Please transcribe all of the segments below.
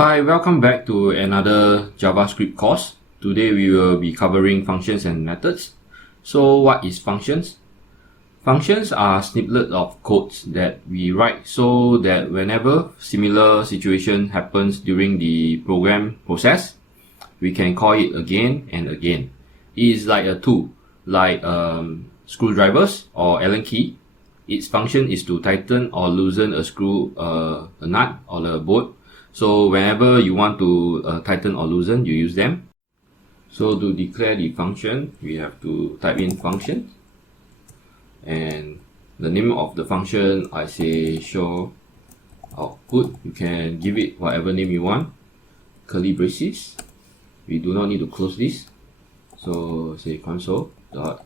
Hi, welcome back to another JavaScript course. Today we will be covering functions and methods. So what is functions? Functions are snippets of codes that we write so that whenever similar situation happens during the program process, we can call it again and again. It is like a tool, like screwdrivers or Allen key. Its function is to tighten or loosen a screw, a nut or a bolt. So whenever you want to tighten or loosen, you use them. So to declare the function, we have to type in function, and the name of the function, I say show output. You can give it whatever name you want. Curly braces. We do not need to close this. So say console.log.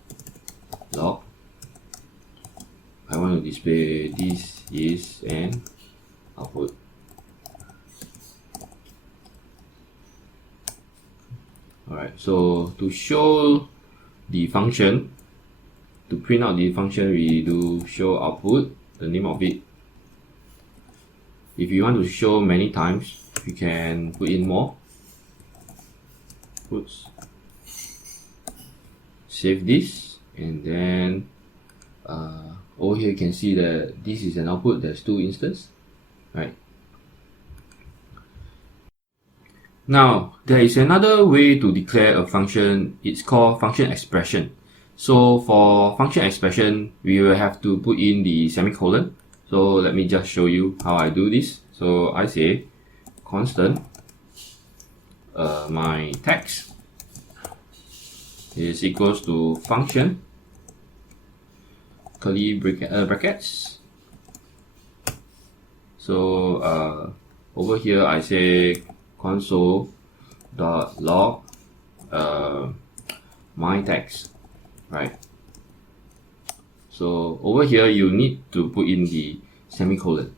I want to display this is an output. Alright, so to show the function, to print out the function, we do show output, the name of it. If you want to show many times, you can put in more. Oops. Save this, and then over here you can see that this is an output. There's two instances, right? Now, there is another way to declare a function. It's called function expression. So for function expression, we will have to put in the semicolon. So let me just show you how I do this. So I say constant my text is equals to function curly brackets. So over here I say console.log my text, right? So over here you need to put in the semicolon.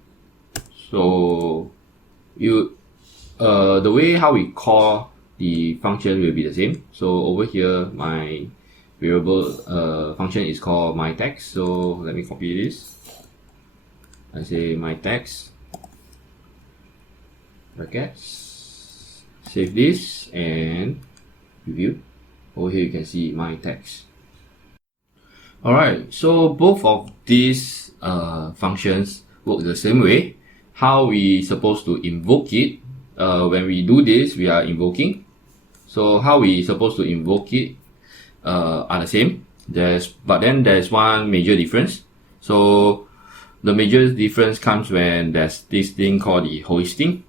So you the way how we call the function will be the same. So over here my variable function is called my text. So let me copy this. I say my text brackets. Save this and review. Over here you can see my text. Alright, so both of these functions work the same way. How we supposed to invoke it? When we do this, we are invoking. So how we supposed to invoke it are the same. But then there's one major difference. So the major difference comes when there's this thing called the hoisting.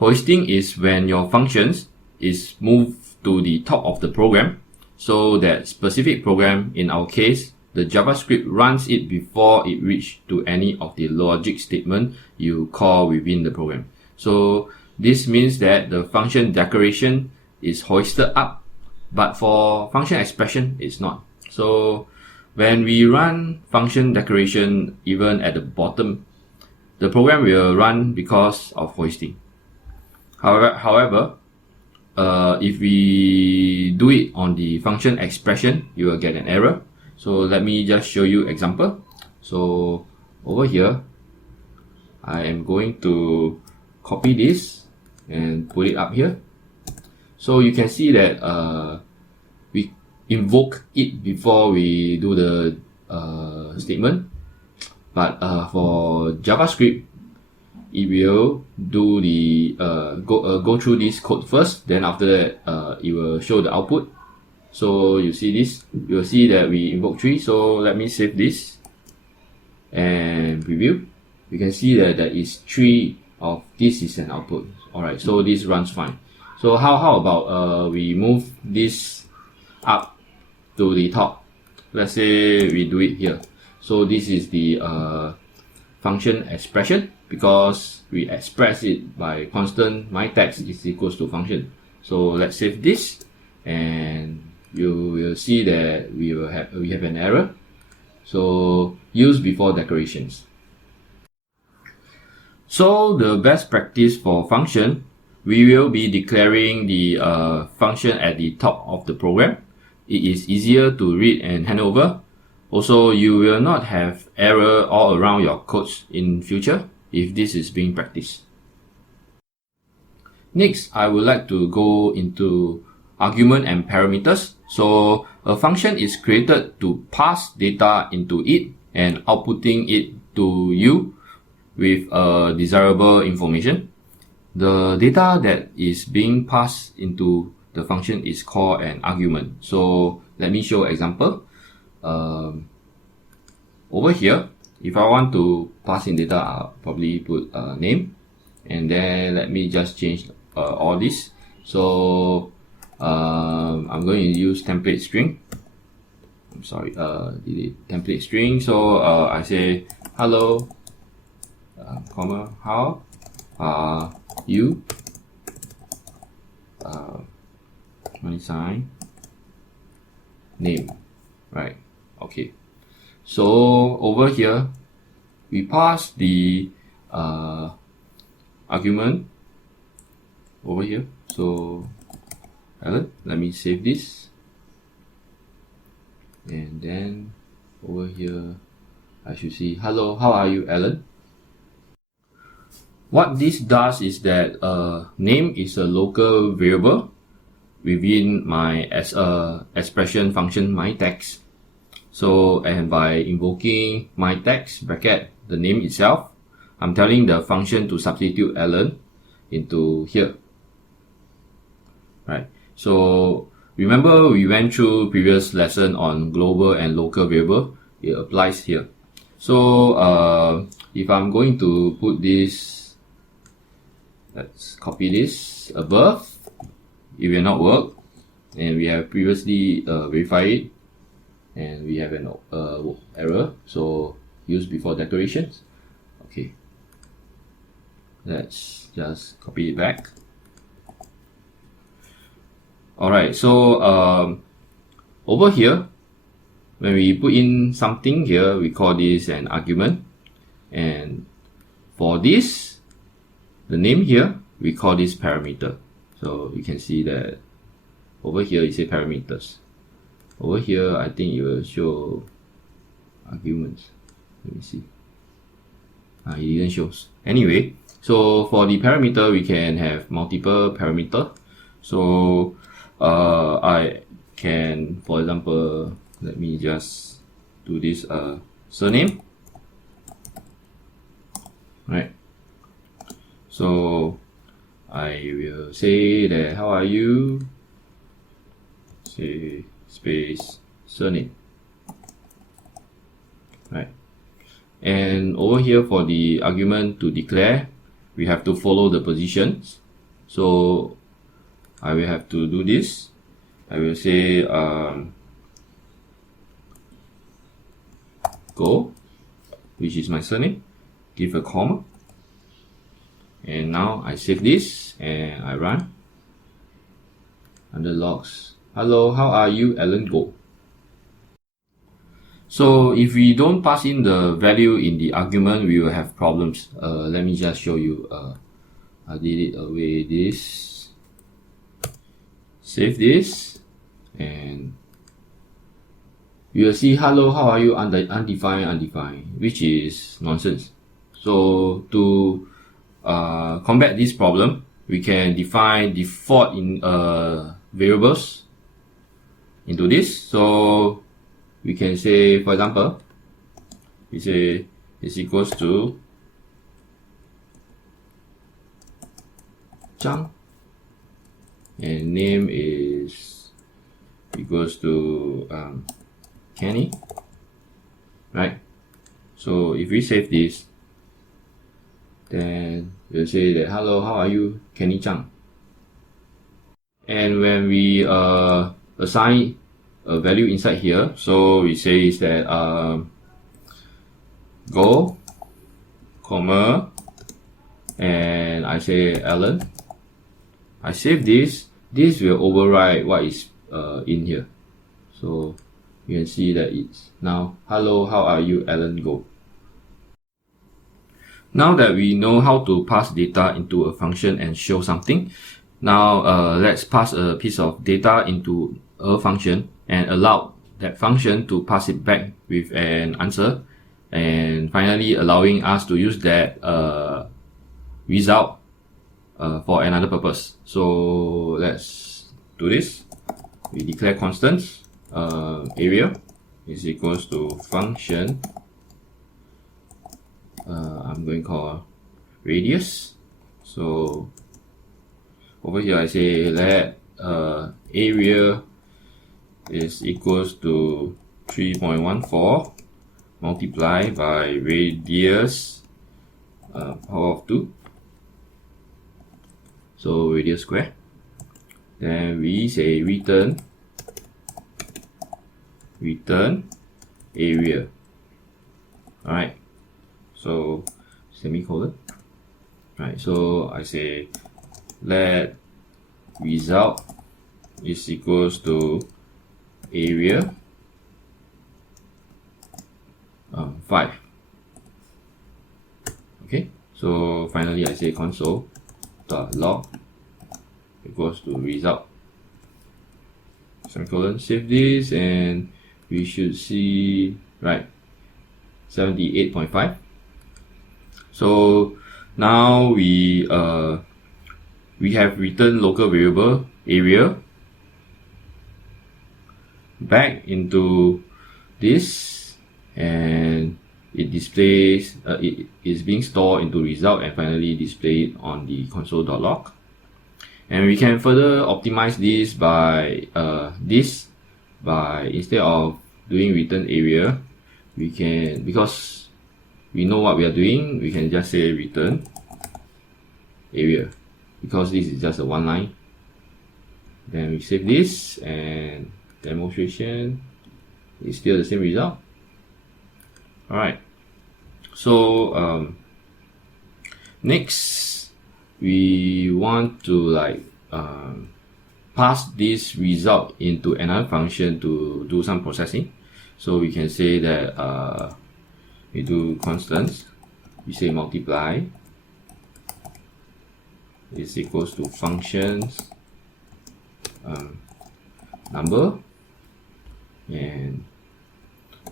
Hoisting is when your functions is moved to the top of the program, so that specific program, in our case, the JavaScript runs it before it reaches to any of the logic statement you call within the program. So this means that the function declaration is hoisted up, but for function expression, it's not. So when we run function declaration even at the bottom, the program will run because of hoisting. However, if we do it on the function expression, you will get an error. So let me just show you example. So over here, I am going to copy this and put it up here. So you can see that we invoke it before we do the statement. But for JavaScript, it will do the go through this code first, then after that it will show the output. So you see this, you will see that we invoke 3. So let me save this and preview. You can see that there is 3 of this is an output. Alright, so this runs fine. So how about we move this up to the top? Let's say we do it here. So this is the function expression, because we express it by constant my text is equals to function. So let's save this, and you will see that we have an error. So use before declarations. So the best practice for function, we will be declaring the function at the top of the program. It is easier to read and hand over. Also, you will not have error all around your codes in future if this is being practiced. Next, I would like to go into argument and parameters. So a function is created to pass data into it and outputting it to you with desirable information. The data that is being passed into the function is called an argument. So let me show example. Over here, if I want to pass in data, I'll probably put a name, and then let me just change all this. So I'm going to use template string. I'm sorry, delete template string. So I say hello, comma, how are you, money sign, name, right? Okay. So over here, we pass the argument over here. So Alan, let me save this, and then over here I should see hello, how are you, Alan? What this does is that name is a local variable within my expression function myText. So, and by invoking myText bracket the name itself, I'm telling the function to substitute Alan into here, right? So remember we went through previous lesson on global and local variable. It applies here. So if I'm going to put this, let's copy this above. It will not work, and we have previously verified it, and we have an error. So use before decorations. Okay, let's just copy it back. Alright, so over here, when we put in something here, we call this an argument, and for this, the name here, we call this parameter. So you can see that over here it says parameters. Over here, I think it will show arguments. Let me see. It didn't show. Anyway, so for the parameter, we can have multiple parameter. So I can, for example, let me just do this surname, right? So I will say that how are you, say space surname, right? And over here for the argument to declare, we have to follow the positions. So I will have to do this. I will say go, which is my surname, give a comma, and now I save this and I run. Under logs, hello, how are you, Alan, go. So if we don't pass in the value in the argument, we will have problems. Let me just show you. I'll delete away this, save this, and you will see hello, how are you, undefined, which is nonsense. So to combat this problem, we can define default in variables into this. So we can say, for example, we say is equals to Zhang, and name is equals to Kenny, right? So if we save this, then we'll say that hello, how are you, Kenny Zhang. And when we assign a value inside here, so we say is that go, comma, and I say Alan. I save this. This will override what is in here. So you can see that it's now hello, how are you, Alan, go. Now that we know how to pass data into a function and show something, now let's pass a piece of data into a function and allow that function to pass it back with an answer, and finally allowing us to use that result for another purpose. So let's do this. We declare constants. Area is equals to function. I'm going to call radius. So over here I say let area is equals to 3.14 multiplied by radius power of 2. So radius square. Then we say return area. Alright, so semicolon. Right, so I say let result is equals to area 5. Okay, so finally I say console.log equals to result. Semicolon, save this, and we should see, right, 78.5. So now we have returned local variable area back into this, and it displays it is being stored into result and finally displayed on the console.log. And we can further optimize this by instead of doing return area, we can, because we know what we are doing, we can just say return area, because this is just a one line. Then we save this, and demonstration is still the same result. Alright, so next we want to pass this result into another function to do some processing. So we can say that we do constants, we say multiply is equals to functions number and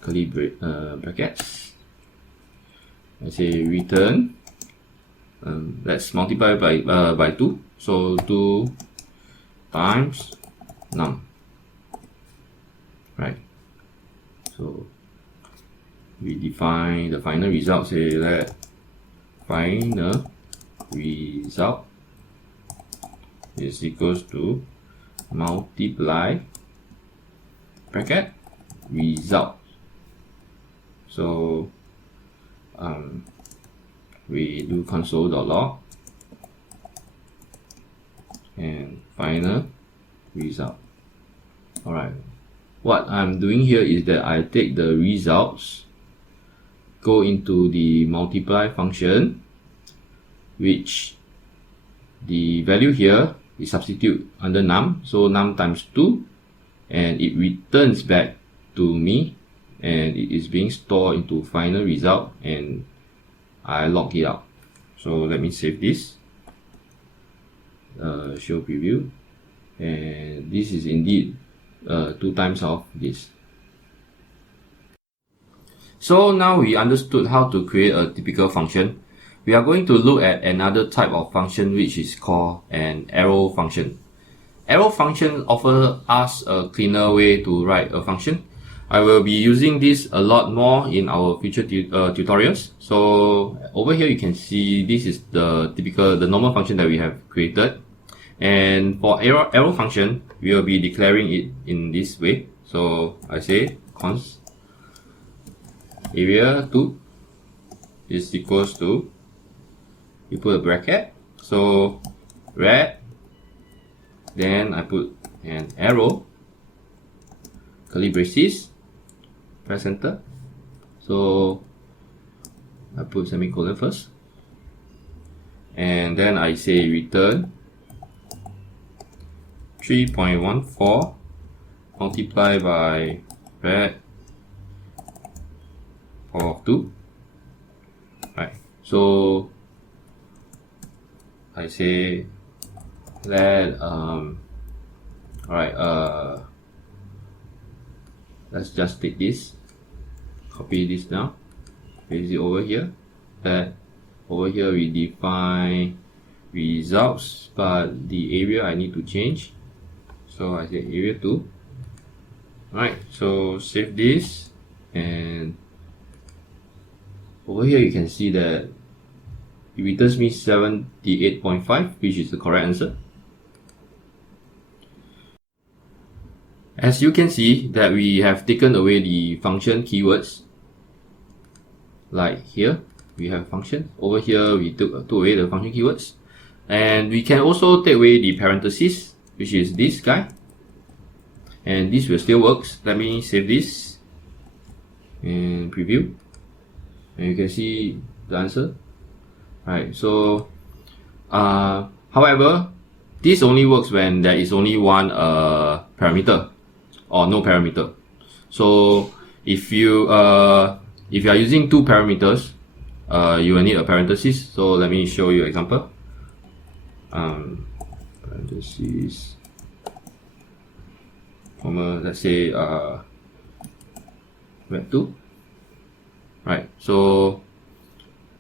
curly brackets. I say return, let's multiply by 2, so 2 times num, right? So we define the final result, say let final result is equals to multiply bracket result. So we do console.log and final result. Alright, what I'm doing here is that I take the results, go into the multiply function, which the value here is substitute under num, so num times 2, and it returns back to me, and it is being stored into final result, and I log it out. So let me save this, show preview, and this is indeed 2 times of this. So now we understood how to create a typical function. We are going to look at another type of function, which is called an arrow function. Arrow function offers us a cleaner way to write a function. I will be using this a lot more in our future tutorials. So over here you can see this is the normal function that we have created. And for arrow function, we will be declaring it in this way. So I say const area 2 is equals to, you put a bracket, so red, then I put an arrow, curly braces, press enter. So I put semicolon first, and then I say return 3.14 multiplied by red power of 2. Right, so I say let let's just take this, copy this now, paste it over here. That over here we define results, but the area I need to change. So I say area 2. Alright, so save this, and over here you can see that it returns me 78.5, which is the correct answer. As you can see that we have taken away the function keywords. Like here, we have function. Over here, we took away the function keywords. And we can also take away the parentheses, which is this guy. And this will still works. Let me save this and preview. And you can see the answer. Right, so however, this only works when there is only one parameter or no parameter. So if you are using two parameters, you will need a parenthesis. So let me show you example. Parenthesis, comma, let's say web2. Right, so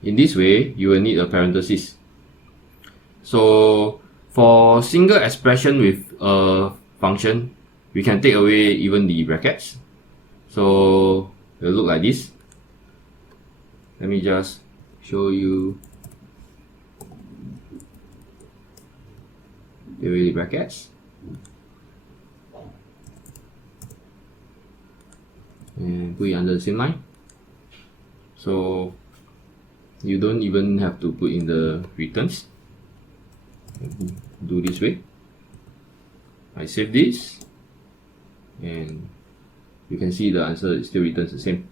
in this way you will need a parenthesis. So for single expression with a function, we can take away even the brackets. So it will look like this. Let me just show you. Take away the brackets. And put it under the same line. So you don't even have to put in the returns. Do this way. I save this, and you can see the answer still returns the same.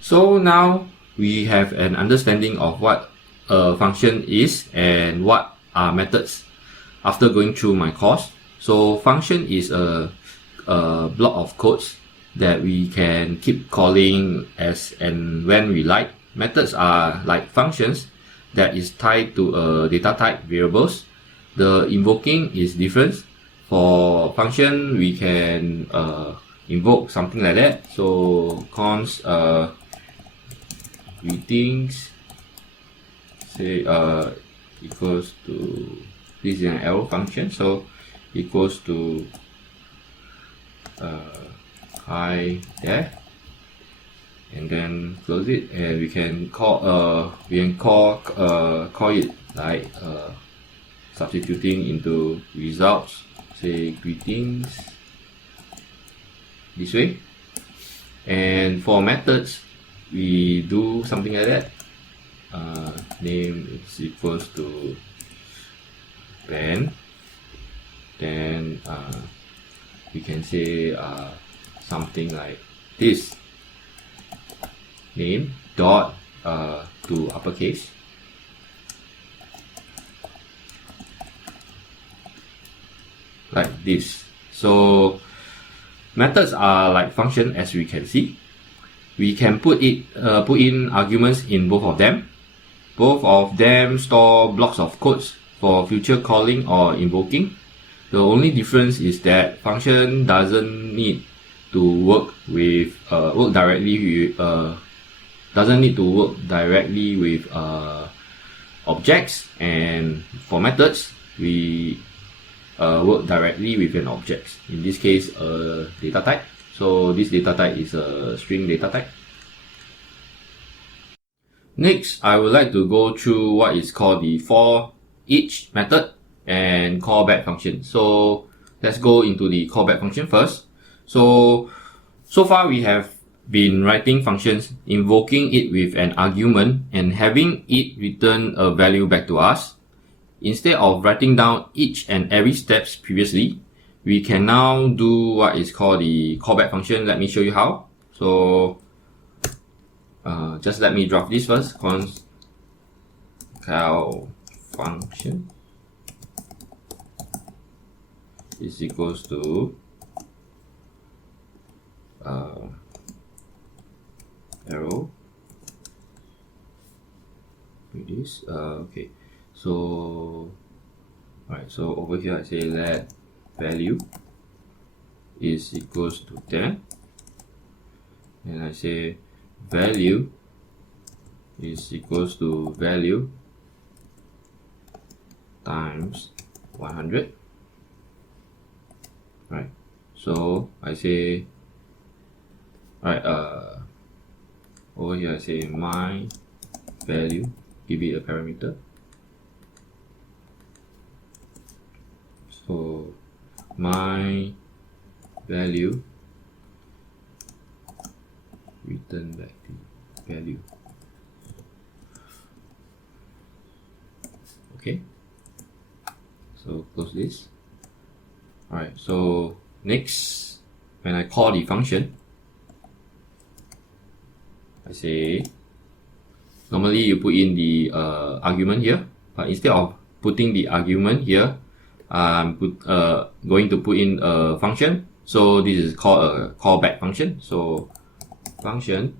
So now we have an understanding of what a function is and what are methods after going through my course. So function is a block of codes that we can keep calling as and when we like. Methods are like functions that is tied to a data type variables. The invoking is different. For function, we can invoke something like that. So const greetings, say equals to, this is an arrow function, so equals to hi there, and then close it, and we can call call it like substituting into results, say greetings, this way. And for methods, we do something like that. Name is equals to Ben, then we can say something like this, name dot to uppercase, like this. So methods are like function, as we can see. We can put in arguments in both of them. Both of them store blocks of codes for future calling or invoking. The only difference is that function doesn't need to work with objects, and for methods we work directly with an object, in this case a data type. So this data type is a string data type. Next, I would like to go through what is called the for each method and callback function. So let's go into the callback function first. So far we have been writing functions, invoking it with an argument and having it return a value back to us. Instead of writing down each and every steps previously, we can now do what is called the callback function. Let me show you how. So just let me drop this first. Const call function is equals to arrow with this. Okay, so alright, so over here I say let value is equals to 10, and I say value is equals to value times 100. Right, so I say, right, over here I say my value, give it a parameter. So my value return back the value. Okay, so close this. Alright, so next, when I call the function, I say, normally you put in the argument here, but instead of putting the argument here, I'm going to put in a function. So this is called a callback function. So function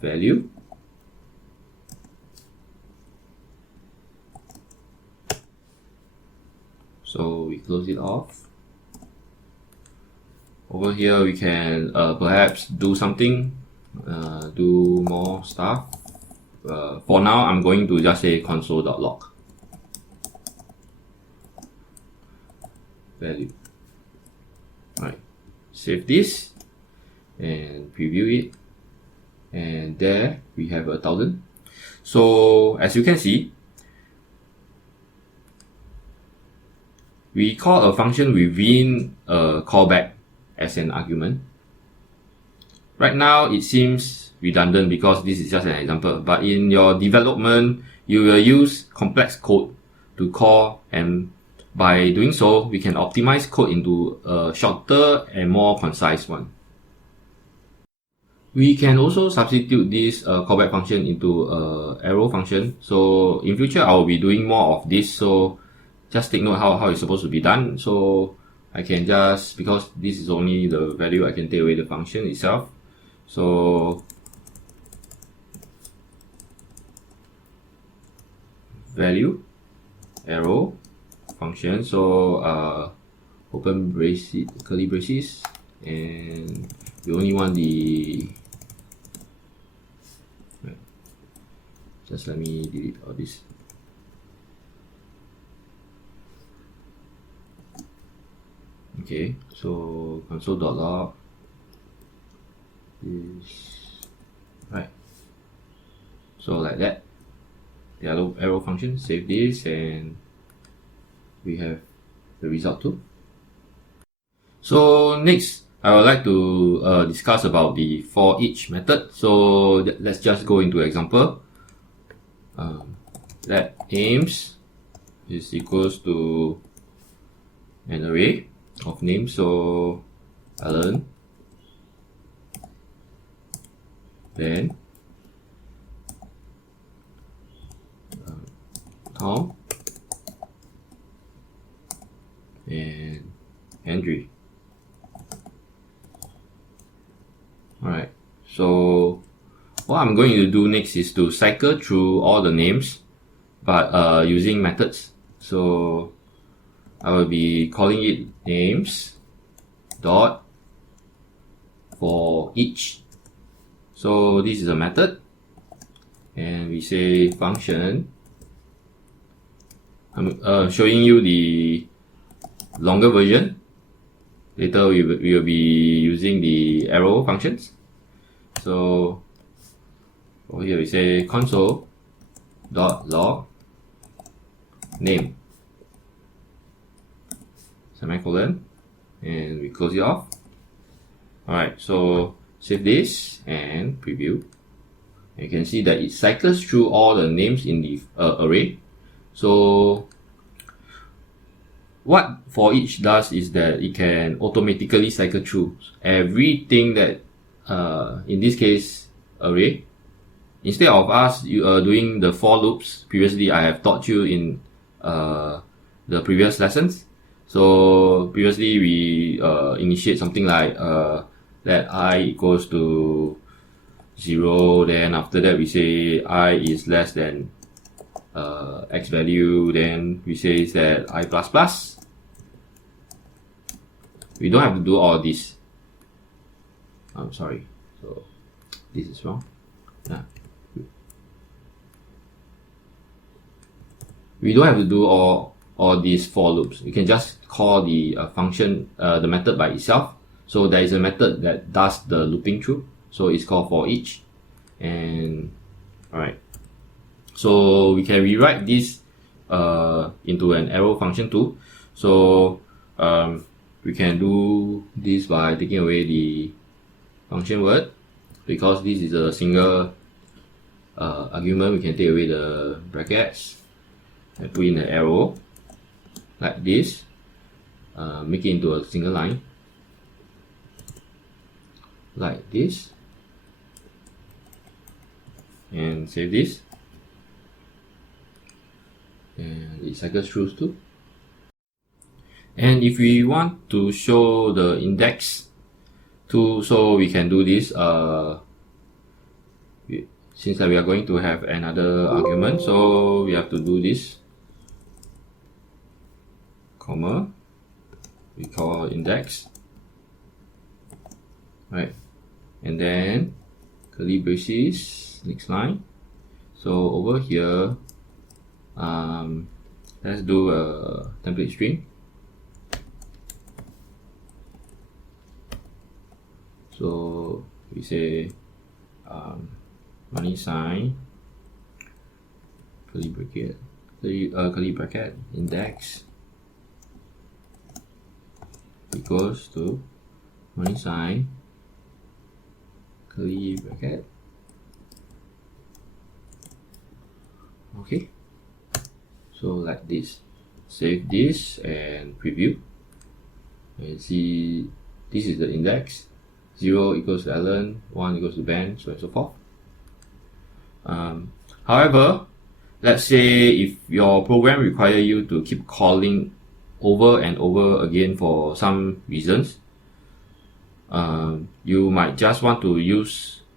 value so we close it off. Over here we can perhaps do something, do more stuff. For now I'm going to just say console.log value. Right, save this and preview it, and there we have 1000. So as you can see, we call a function within a callback as an argument. Right now it seems redundant because this is just an example, but in your development you will use complex code to call, and by doing so we can optimize code into a shorter and more concise one. We can also substitute this callback function into a arrow function. So in future I will be doing more of this, so just take note how it's supposed to be done. So I can just, because this is only the value, I can take away the function itself. So value arrow function, so open braces, curly braces, and we only want the, just let me delete all this. Okay, so console.log is right. So like that, the arrow function, save this, and we have the result too. So next, I would like to discuss about the for each method. So let's just go into example. Let aims is equals to an array of names. So Alan, then Tom, and Henry. Alright, so what I'm going to do next is to cycle through all the names, but using methods. So I will be calling it names dot for each. So this is a method, and we say function. I'm showing you the longer version. Later we will be using the arrow functions. So over here we say console dot log name semicolon, and we close it off. Alright, so save this and preview. You can see that it cycles through all the names in the array. So what for each does is that it can automatically cycle through everything that in this case array. Instead of us doing the for loops, previously I have taught you in the previous lessons. So previously we initiate something like let I equals to 0, then after that we say I is less than x value, then we say that I plus plus. We don't have to do all this. I'm sorry, so this is wrong. We don't have to do all these for loops. You can just call the function, the method by itself. So there is a method that does the looping through. So it's called for each. And alright. So we can rewrite this into an arrow function too. So we can do this by taking away the function word. Because this is a single argument, we can take away the brackets and put in the arrow like this, make it into a single line like this, and save this, and it cycles through too. And if we want to show the index too, so we can do this since we are going to have another argument, so we have to do this comma, we call index, right, and then curly braces, next line. So over here, let's do a template string. So we say money sign, curly bracket, index equals to money sign, curly bracket. Okay, so like this. Save this and preview, and see this is the index. 0 equals to Alan, 1 equals to Ben, so on and so forth. However, let's say if your program requires you to keep calling over and over again for some reasons, you might just want to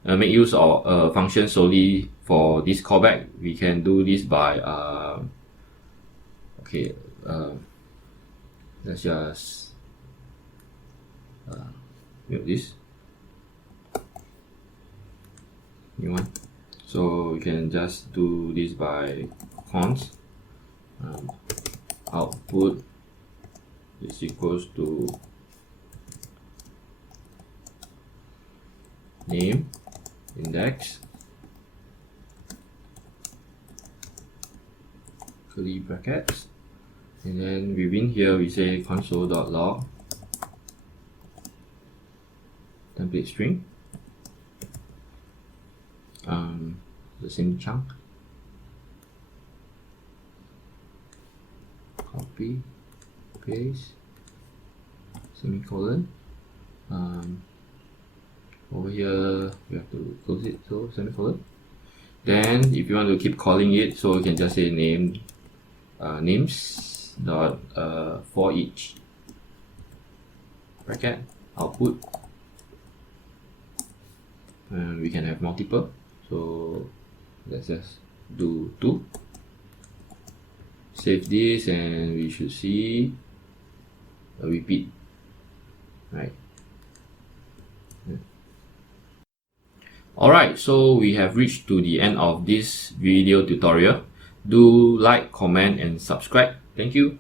make use of a function solely for this callback. We can do this by let's just mute this new one. So we can just do this by const output is equals to name index curly brackets, and then within here we say console.log template string, the same chunk, copy, paste, semicolon. Over here we have to close it, so semicolon. Then if you want to keep calling it, so you can just say name names dot for each bracket output, and we can have multiple. So let's just do 2. Save this, and we should see a repeat, right? Alright, so we have reached to the end of this video tutorial. Do like, comment and subscribe. Thank you.